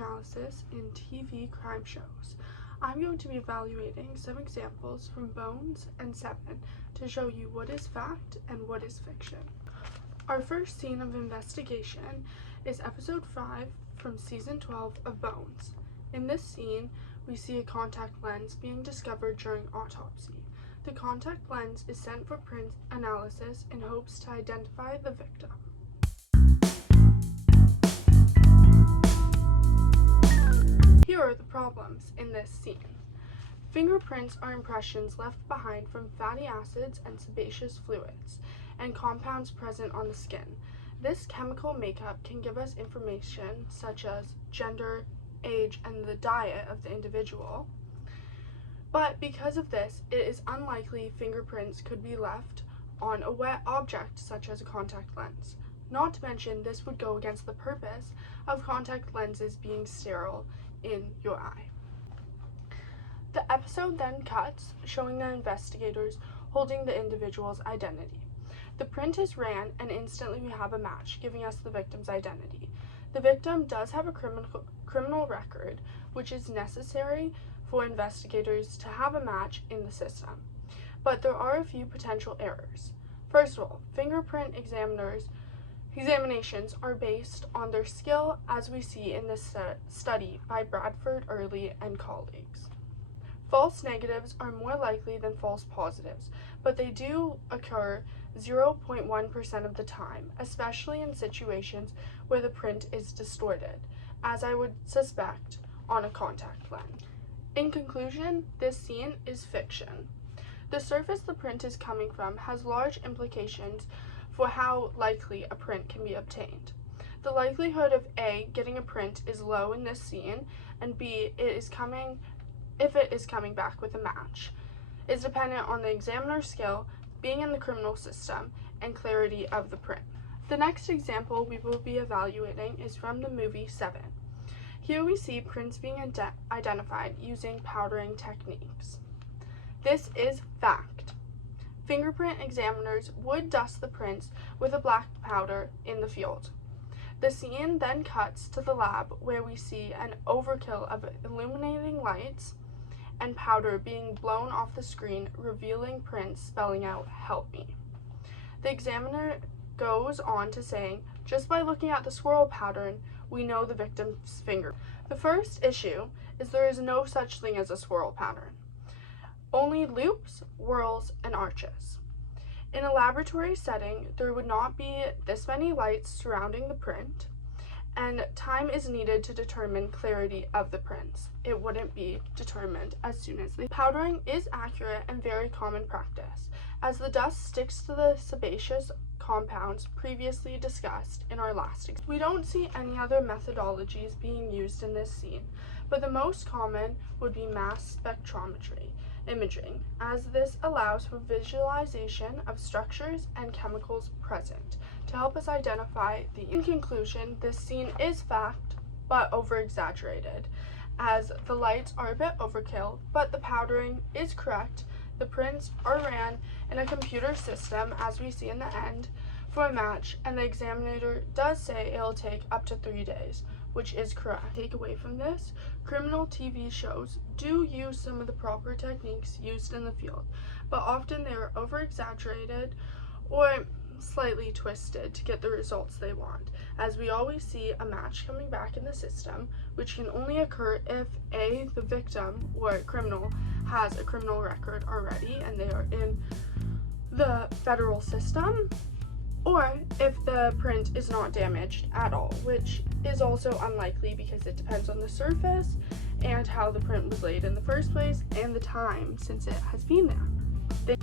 analysis in TV crime shows. I'm going to be evaluating some examples from Bones and Seven to show you what is fact and what is fiction. Our first scene of investigation is episode 5 from season 12 of Bones. In this scene, we see a contact lens being discovered during autopsy. The contact lens is sent for print analysis in hopes to identify the victim. Here are the problems in this scene. Fingerprints are impressions left behind from fatty acids and sebaceous fluids and compounds present on the skin. This chemical makeup can give us information such as gender, age, and the diet of the individual. But because of this, it is unlikely fingerprints could be left on a wet object such as a contact lens. Not to mention, this would go against the purpose of contact lenses being sterile in your eye. The episode then cuts, showing the investigators holding the individual's identity. The print is ran, and instantly we have a match, giving us the victim's identity. The victim does have a criminal record, which is necessary for investigators to have a match in the system. But there are a few potential errors. First of all, fingerprint examinations are based on their skill, as we see in this study by Bradford, Early, and colleagues. False negatives are more likely than false positives, but they do occur 0.1% of the time, especially in situations where the print is distorted, as I would suspect on a contact lens. In conclusion, this scene is fiction. The surface the print is coming from has large implications for how likely a print can be obtained. The likelihood of A, getting a print is low in this scene, and B, if it is coming back with a match, is dependent on the examiner's skill, being in the criminal system, and clarity of the print. The next example we will be evaluating is from the movie Seven. Here we see prints being identified using powdering techniques. This is fact. Fingerprint examiners would dust the prints with a black powder in the field. The scene then cuts to the lab, where we see an overkill of illuminating lights and powder being blown off the screen, revealing prints spelling out "help me." The examiner goes on to saying, just by looking at the swirl pattern, we know the victim's finger. The first issue is there is no such thing as a swirl pattern. Only loops, whirls, and arches. In a laboratory setting, there would not be this many lights surrounding the print, and time is needed to determine clarity of the prints. It wouldn't be determined as soon as powdering is accurate and very common practice, as the dust sticks to the sebaceous compounds previously discussed in our last example. We don't see any other methodologies being used in this scene, but the most common would be mass spectrometry imaging, as this allows for visualization of structures and chemicals present to help us identify the. In conclusion, this scene is fact, but over-exaggerated, as the lights are a bit overkill, but the powdering is correct. The prints are ran in a computer system, as we see in the end, for a match, and the examiner does say it'll take up to 3 days, which is correct. Take away from this, criminal TV shows do use some of the proper techniques used in the field, but often they are over-exaggerated or slightly twisted to get the results they want, as we always see a match coming back in the system, which can only occur if A, the victim or criminal has a criminal record already and they are in the federal system, or if the print is not damaged at all, which is also unlikely because it depends on the surface and how the print was laid in the first place and the time since it has been there.